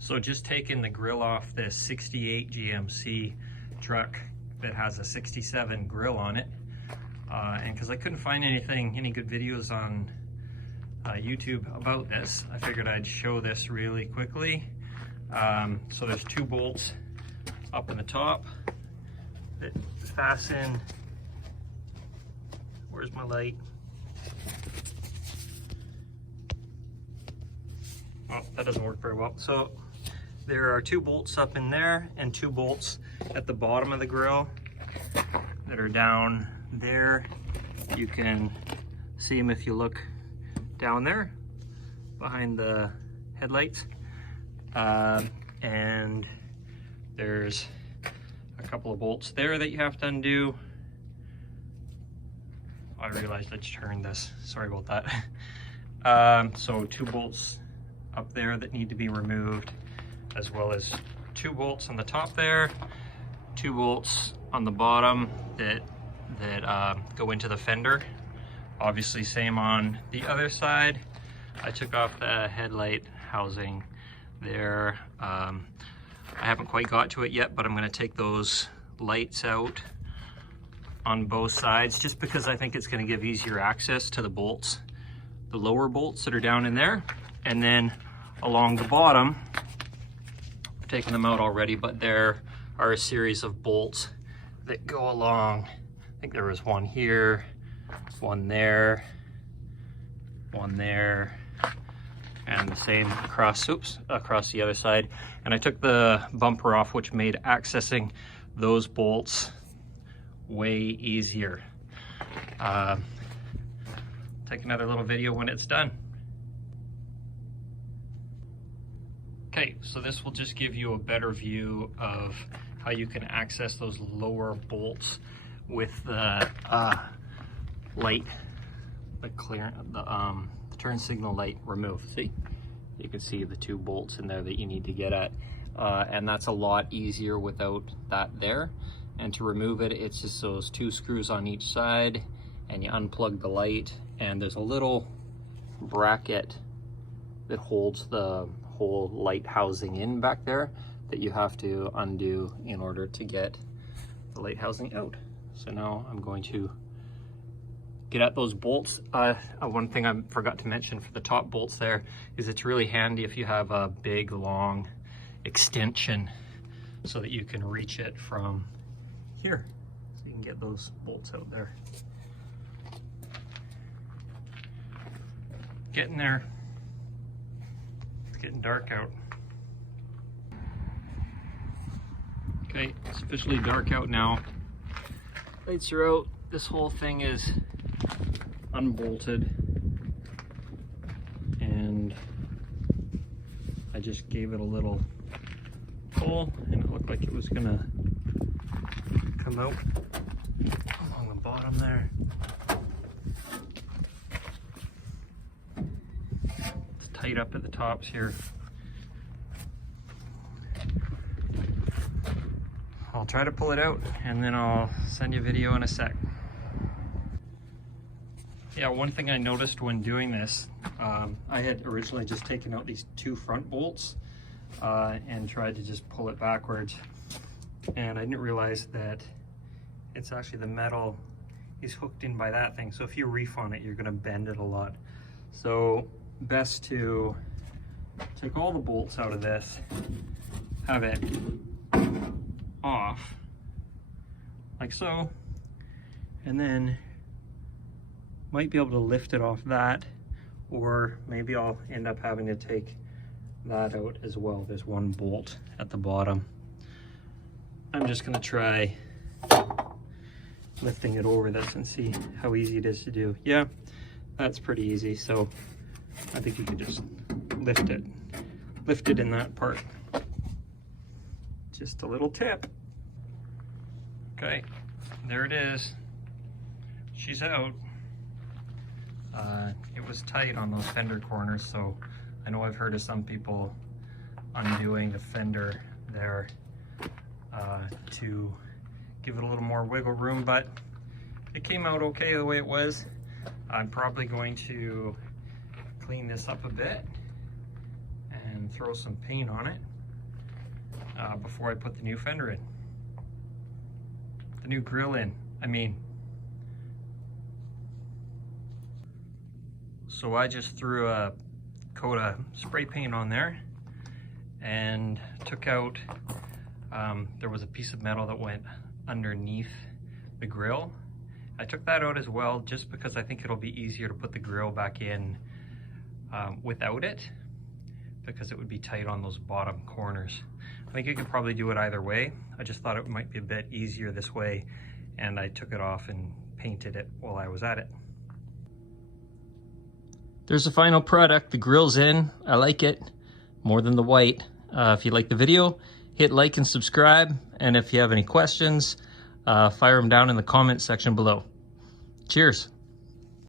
So just taking the grill off this 68 GMC truck that has a 67 grill on it. And because I couldn't find any good videos on YouTube about this, I figured I'd show this really quickly. So there's 2 bolts up in the top that fasten. Where's my light? Oh, that doesn't work very well. So there are 2 bolts up in there and 2 bolts at the bottom of the grill that are down there. You can see them if you look down there behind the headlights. And there's a couple of bolts there that you have to undo. I realized I turned this, sorry about that. So 2 bolts up there that need to be removed, as well as 2 bolts on the top there, 2 bolts on the bottom that go into the fender. Obviously same on the other side. I took off the headlight housing there. I haven't quite got to it yet, but I'm going to take those lights out on both sides just because I think it's going to give easier access to the bolts, the lower bolts that are down in there. And then along the bottom, I've taken them out already, but there are a series of bolts that go along. I think there was one here, one there, and the same across the other side. And I took the bumper off, which made accessing those bolts way easier. Take another little video when it's done. Okay, so this will just give you a better view of how you can access those lower bolts with the light, the turn signal light removed. See, you can see the 2 bolts in there that you need to get at, and that's a lot easier without that there. And to remove it, it's just those 2 screws on each side, and you unplug the light, and there's a little bracket that holds the whole light housing in back there that you have to undo in order to get the light housing out. So now I'm going to get at those bolts. One thing I forgot to mention for the top bolts there is it's really handy if you have a big long extension so that you can reach it from here. So you can get those bolts out there. Getting there. It's getting dark out. Okay, it's officially dark out now. Lights are out. This whole thing is unbolted, and I just gave it a little pull, and it looked like it was gonna come out along the bottom there. It's tight up at the tops here. I'll try to pull it out and then I'll send you a video in a sec. Yeah, one thing I noticed when doing this, I had originally just taken out these 2 front bolts and tried to just pull it backwards, and I didn't realize that it's actually the metal is hooked in by that thing. So if you reef on it, you're going to bend it a lot. So best to take all the bolts out of this, have it off like so, and then might be able to lift it off that, or maybe I'll end up having to take that out as well. There's 1 bolt at the bottom. I'm just going to try lifting it over this and see how easy it is to do. Yeah, that's pretty easy. So I think you could just lift it in that part. Just a little tip. Okay, there it is. She's out. It was tight on those fender corners, so I know I've heard of some people undoing the fender there to give it a little more wiggle room, but it came out okay the way it was. I'm probably going to clean this up a bit and throw some paint on it before I put the new fender in. The new grill in, I mean. So I just threw a coat of spray paint on there and took out, there was a piece of metal that went underneath the grill. I took that out as well just because I think it'll be easier to put the grill back in without it, because it would be tight on those bottom corners. I think you could probably do it either way. I just thought it might be a bit easier this way, and I took it off and painted it while I was at it. There's the final product. The grill's in. I like it more than the white. If you like the video, hit like and subscribe. And if you have any questions, fire them down in the comment section below. Cheers.